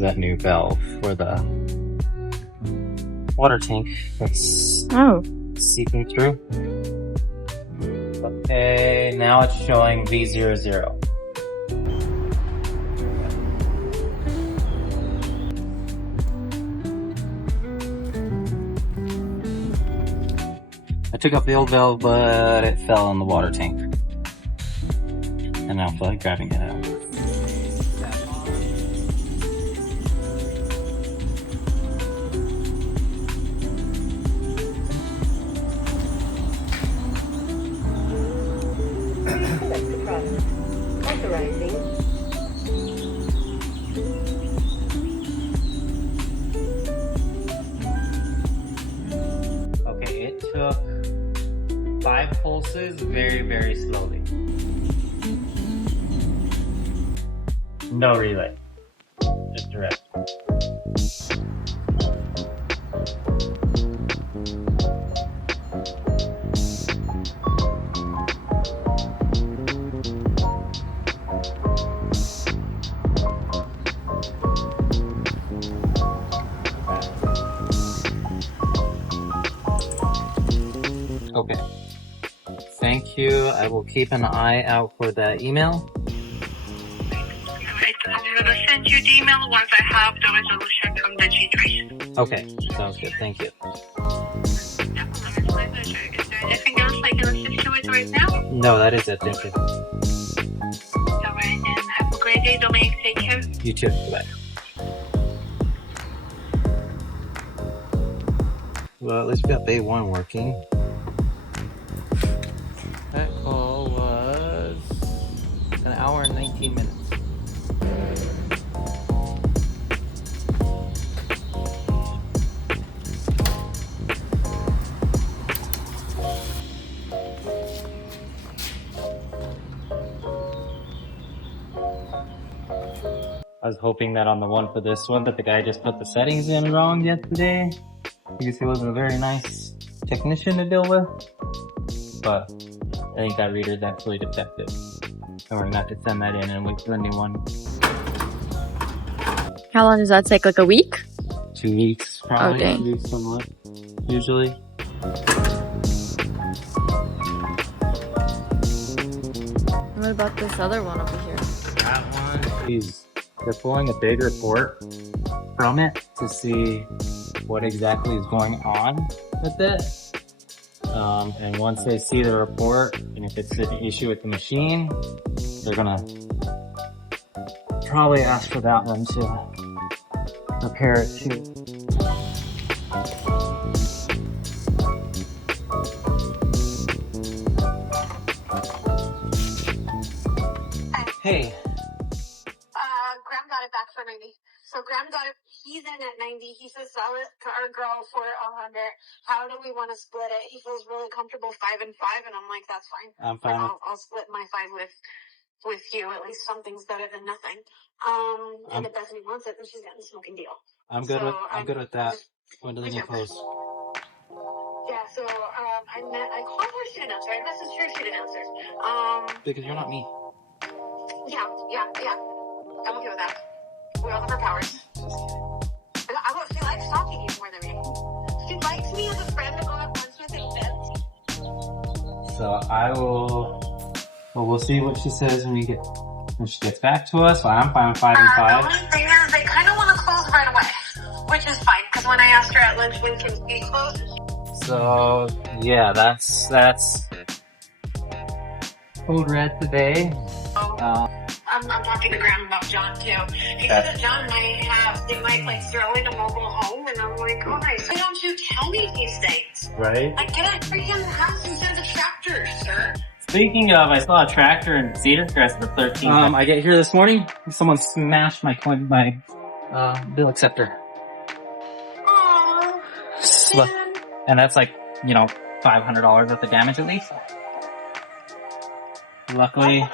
that new valve for the water tank that's seeping through. Okay, now it's showing V00. I took off the old valve, but it fell in the water tank. And now I feel like grabbing it out. Okay, it took 5 pulses very, very slowly. No relay, just direct. Okay. Thank you. I will keep an eye out for that email. Alright, I'm gonna send you the email once I have the resolution from the G3. Okay, sounds good. Thank you. Yeah, it's my pleasure. Is there anything else I can assist you with right now? No, that is it. Thank you. Alright, and have a great day, Dominic. Take care. You too. Bye. Well, at least we got Bay 1 working. That call was an hour and 19 minutes. I was hoping that on the one for this one that the guy just put the settings in wrong yesterday because he wasn't a very nice technician to deal with. But I think that reader's actually defective. So we're gonna have to send that in and wait for the new one. How long does that take? Like a week? 2 weeks, probably. Okay. 2 weeks, somewhat. Usually. What about this other one over here? That one, they're pulling a big report from it to see what exactly is going on with it. And once they see the report, and if it's an issue with the machine, they're gonna probably ask for that one to repair it too. Hey. Graham got it back for 90. So Graham got it, he's in at 90. He says sell it to our girl for 100. How do we want to split it? He feels really comfortable 5 and 5, and I'm like, that's fine. I'm fine. I'll split my 5 with you. At least something's better than nothing. And if Bethany wants it, then she's getting a smoking deal. I'm good with that. When do they need close? Yeah, so I called her, she didn't answer. I messaged her, she didn't answer. Because you're not me. Yeah. I'm okay with that. We all have our powers. She likes talking to you more than me. She likes me as a friend to go at lunch with and vent. So we'll see what she says when she gets back to us. So I'm fine with 5 and 5. The only thing is they kind of want to close right away, which is fine, because when I asked her at lunch when can we close, so yeah, that's code red today. I'm talking to Graham about John too. He said that John they might like throw in a mobile home, and I'm like, oh nice. Why don't you tell me these things? Right? Like get a freaking house instead of a tractor, sir. Speaking of, I saw a tractor in Cedar Crest for 13. I get here this morning, someone smashed my bill acceptor. Aww. And that's like, $500 worth of damage at least. Luckily.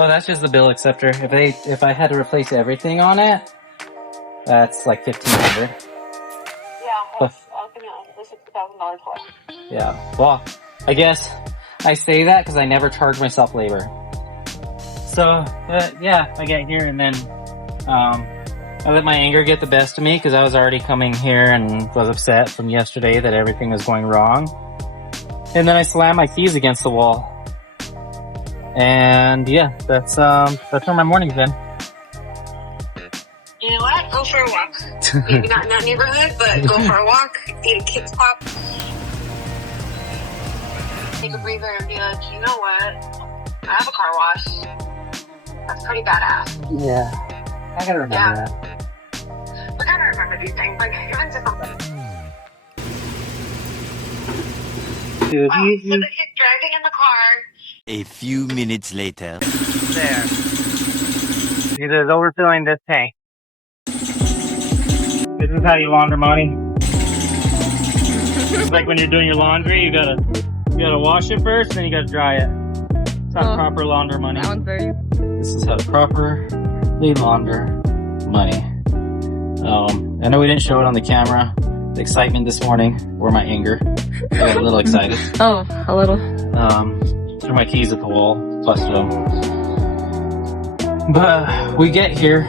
Oh, that's just the bill acceptor. If I had to replace everything on it, that's like $1,500. Yeah, that's $60,000 for it. Yeah. Well, I guess I say that because I never charge myself labor. So, yeah, I get here and then I I let my anger get the best of me because I was already coming here and was upset from yesterday that everything was going wrong. And then I slammed my keys against the wall. And yeah, that's where my morning's been. You know what? Go for a walk. Maybe not in that neighborhood, but go for a walk. Eat a Kids Pop. Take a breather and be like, you know what? I have a car wash. That's pretty badass. Yeah, I gotta remember that. We gotta remember these things. Like, even to something. Dude, Oh, so the kid's driving in the car. A few minutes later. there. He's overfilling this tank. This is how you launder money. It's like when you're doing your laundry, you gotta wash it first, then you gotta dry it. It's how proper launder money. That one's very... This is how to properly launder money. I know we didn't show it on the camera. The excitement this morning, or my anger. I got a little excited. Oh, a little. Threw my keys at the wall, busted them. But we get here.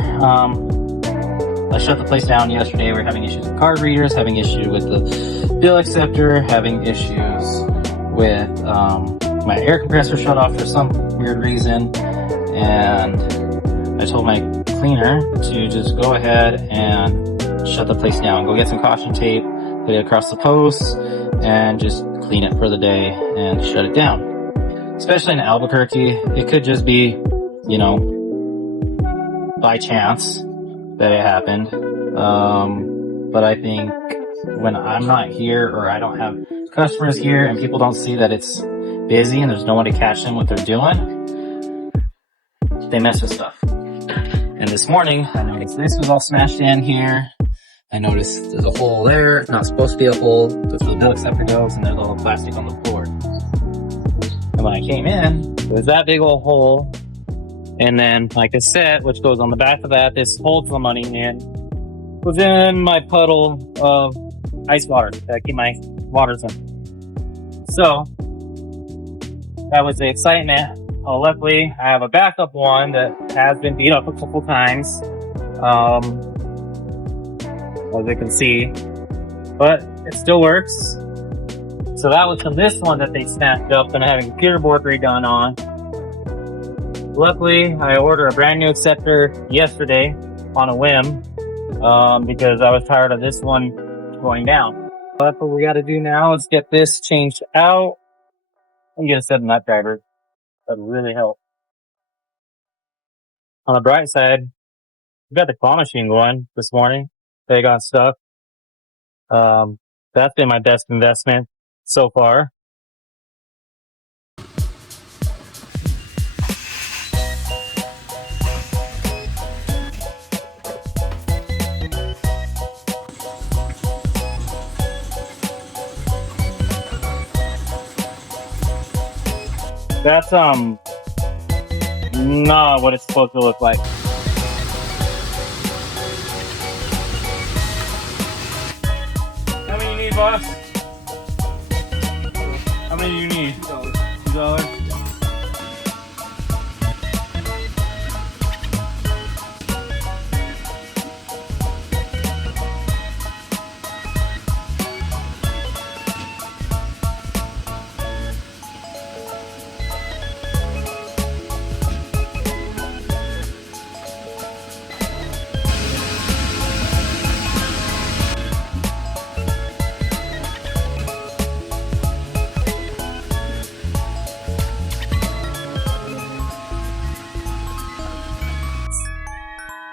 I shut the place down yesterday. We were having issues with card readers, having issues with the bill acceptor, having issues with my air compressor shut off for some weird reason. And I told my cleaner to just go ahead and shut the place down. Go get some caution tape, put it across the posts, and just clean it for the day and shut it down. Especially in Albuquerque, it could just be, you know, by chance that it happened. But I think when I'm not here or I don't have customers here and people don't see that it's busy and there's no one to catch them what they're doing, they mess with stuff. And this morning, I noticed this was all smashed in here. I noticed there's a hole there. It's not supposed to be a hole. That's where the bill acceptor goes, and there's all the plastic on the floor. And when I came in, there was that big old hole. And then my cassette, which goes on the back of that, this holds the money in, was in my puddle of ice water that I keep my waters in. So, that was the excitement. Luckily, I have a backup one that has been beat up a couple times, as you can see, but it still works. So that was from this one that they snapped up and having a computer board redone on. Luckily, I ordered a brand new acceptor yesterday on a whim, because I was tired of this one going down. But what we gotta do now is get this changed out and get a set of nut drivers. That would really help. On the bright side, we got the claw machine going this morning. They got stuff. That's been my best investment so far. That's not what it's supposed to look like. How many you need, boss? How many do you need? $2.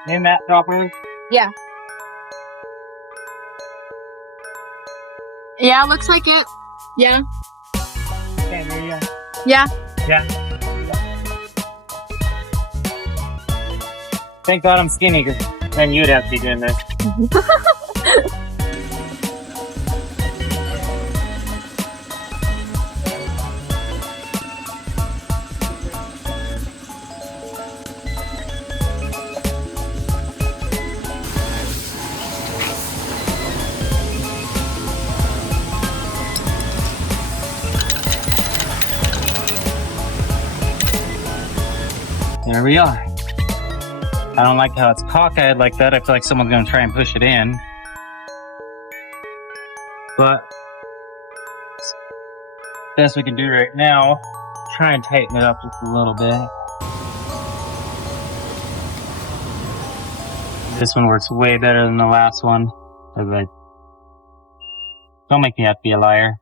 Name that properly? Yeah. Yeah, looks like it. Yeah. Okay, there you go. Yeah. Yeah. Thank God I'm skinny, because then you'd have to be doing this. There we are. I don't like how it's cockeyed like that. I feel like someone's gonna try and push it in. But best we can do right now, try and tighten it up just a little bit. This one works way better than the last one. Don't make me have to be a liar.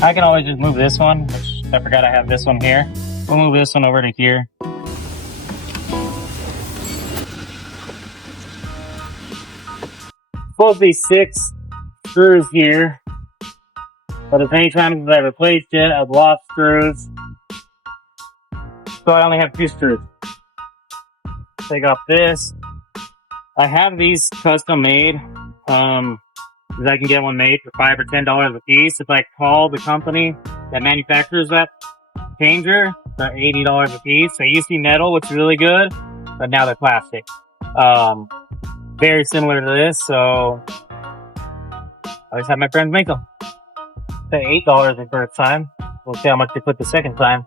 I can always just move this one, which I forgot I have this one here. We'll move this one over to here. Supposed to be 6 screws here, but as many times as I've replaced it, I've lost screws. So I only have 2 screws. Take off this. I have these custom made. I can get one made for $5 or $10 a piece. If I call the company that manufactures that changer, they're $80 a piece. They used to be metal, which is really good, but now they're plastic. Very similar to this, so I always have my friends make them. Say $8 the first time. We'll see how much they put the second time.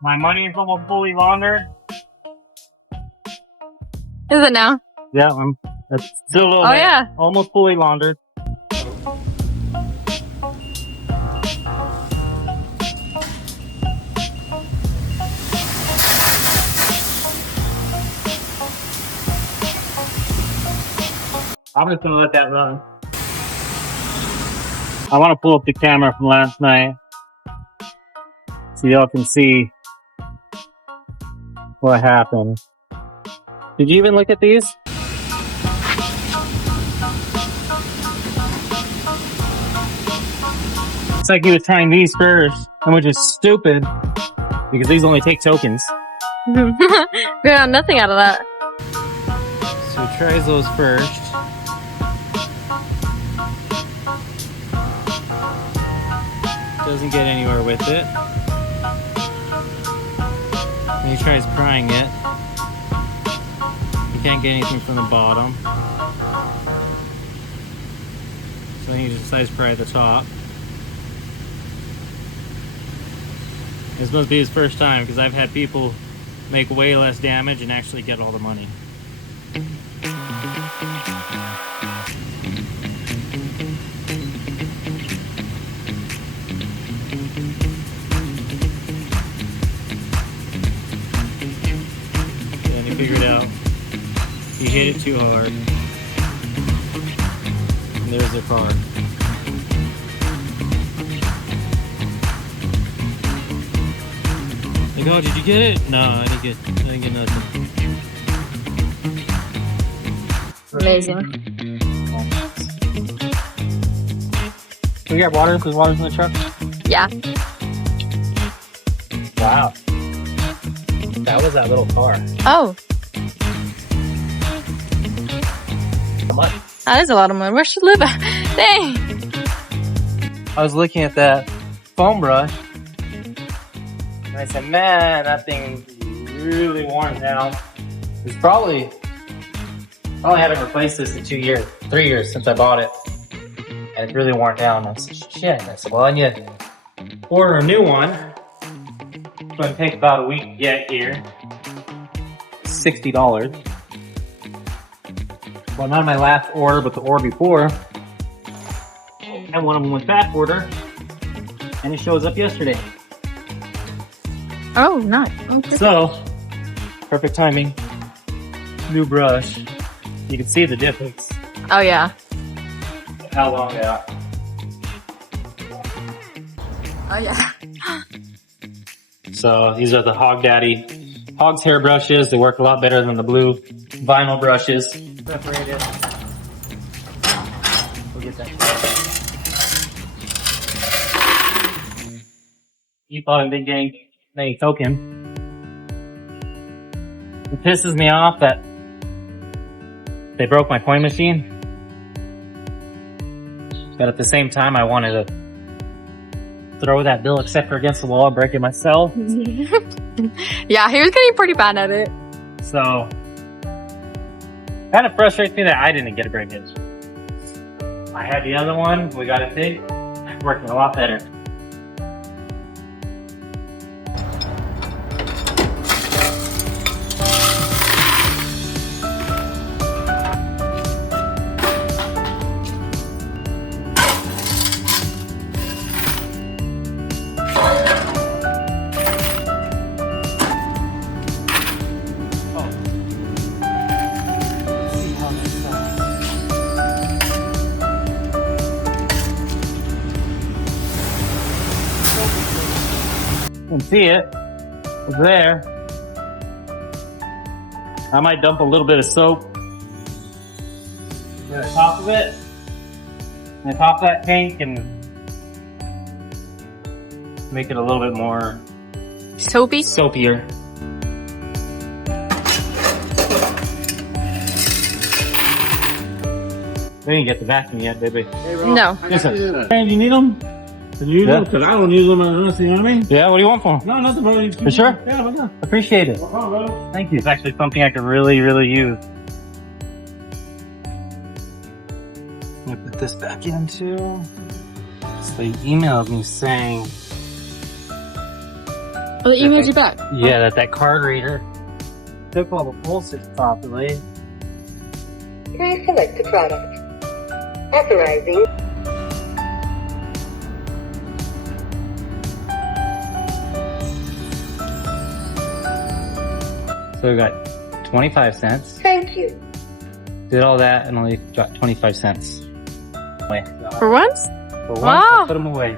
My money is almost fully laundered. Is it now? Yeah, it's still a little Oh bit. yeah. Almost fully laundered. I'm just gonna let that run. I want to pull up the camera from last night so y'all can see what happened. Did you even look at these? It's like he was trying these first, which is stupid because these only take tokens. We got nothing out of that. So he tries those first. Doesn't get anywhere with it. Then he tries prying it. He can't get anything from the bottom. So then he decides to pry the top. This must be his first time because I've had people make way less damage and actually get all the money. Then he figured out he hit it too hard. And there's the car. Like, oh, did you get it? No, I didn't get nothing. Amazing. Can we get water? Because water's in the truck? Yeah. Wow. That was that little car. Oh, How much? that is a lot of money. Where should live at? Dang. I was looking at that foam brush. And I said, man, that thing really worn down. It's probably haven't replaced this in 3 years since I bought it. And it's really worn down. I said, shit. I said, well, I need to order a new one. It's going to take about a week to get here. $60. Well, not my last order, but the order before. And one of them was back order. And it shows up yesterday. Oh, nice. Okay. So, perfect timing. New brush. You can see the difference. Oh, yeah. How long they are. Oh, yeah. So these are the Hog Daddy Hog's hair brushes. They work a lot better than the blue vinyl brushes. Separated. We'll get that. You thought a big gang they token. It pisses me off that they broke my coin machine. But at the same time, I wanted to throw that bill acceptor against the wall and break it myself. Yeah, he was getting pretty bad at it. So, kind of frustrates me that I didn't get a breakage. I had the other one, we got it fixed, working a lot better. You can see it. It's there. I might dump a little bit of soap on the top of it. On the top of that tank and make it a little bit more Soapy? soapier. They didn't get the vacuum yet, baby. No. Yes, sir. Hey, you need them? Can you use Yeah. them? Because I don't use them. You know what I mean? Yeah, what do you want for them? No, nothing, bro. For sure? Yeah, what's up? Appreciate it. What's up, bro? Thank you. It's actually something I could really, really use. I'm gonna put this back in too. So they emailed me saying, Oh, the emailed you back. yeah, that card reader took all the pulses properly. Please select the product. Authorizing. So we got 25 cents. Thank you. Did all that and only got 25 cents. Away. For once? For once, Wow. I put them away.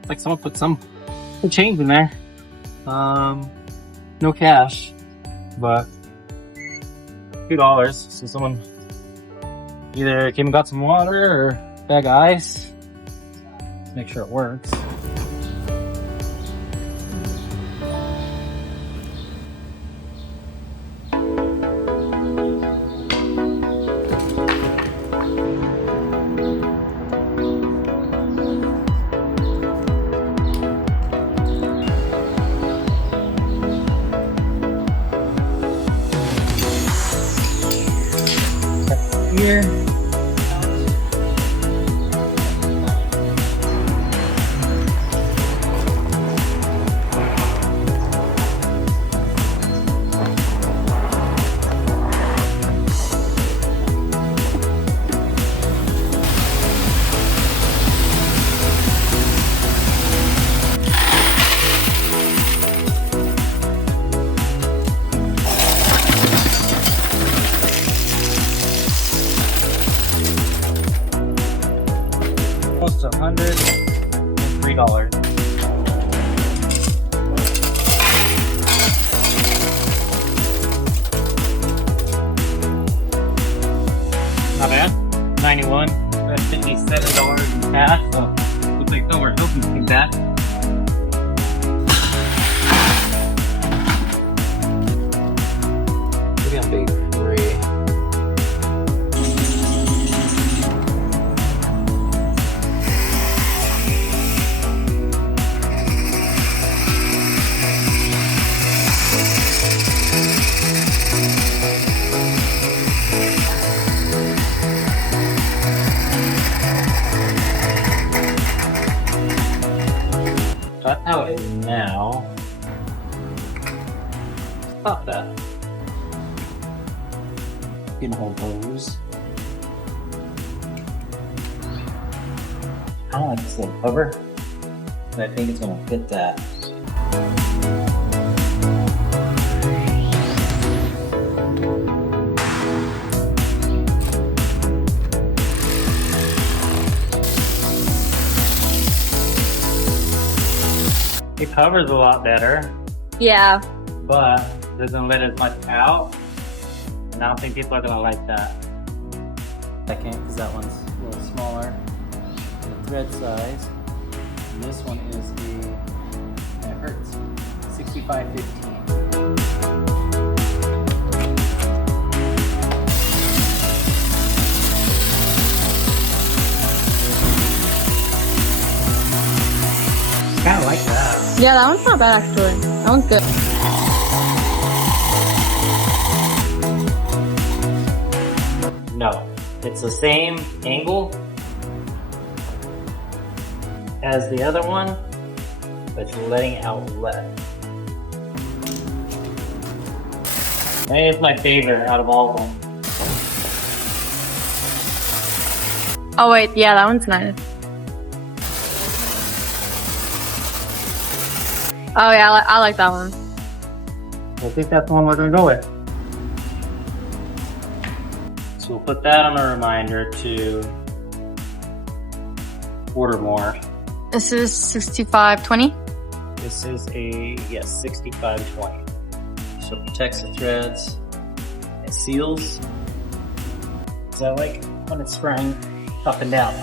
It's like someone put some change in there. No cash, but $2. So someone either came and got some water or a bag of ice. Let's make sure it works. Here. Close to $103. Not bad. 91. That's $57 in cash. So looks like somewhere Hilton came back. Maybe on big 3. pop that. You can hold those. I don't like this little cover, but I think it's gonna fit that. It covers a lot better, Yeah. but doesn't let as much out. And I don't think people are gonna like that. I can't because that one's a little smaller. The thread size. And this one is the, it hurts, 6515. Kind of like that. Yeah, that one's not bad actually. That one's good. No, it's the same angle as the other one, but it's letting out less. And it's my favorite out of all of them. Oh wait, yeah, that one's nice. Oh yeah, I like that one. I think that's the one we're gonna go with. So we'll put that on a reminder to order more. This is 6520. This is a, yes, 6520. So it protects the threads, it seals. So I like when it's spraying up and down.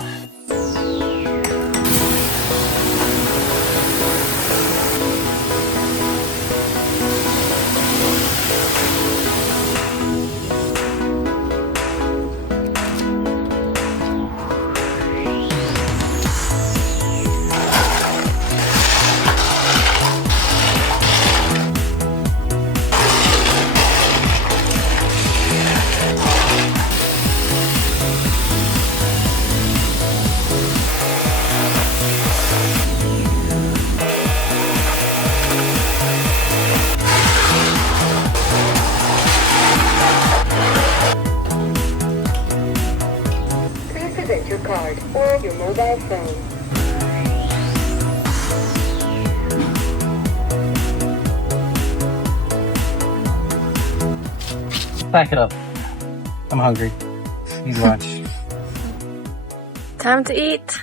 Please present your card or your mobile phone. Back it up. I'm hungry. Need lunch. Time to eat.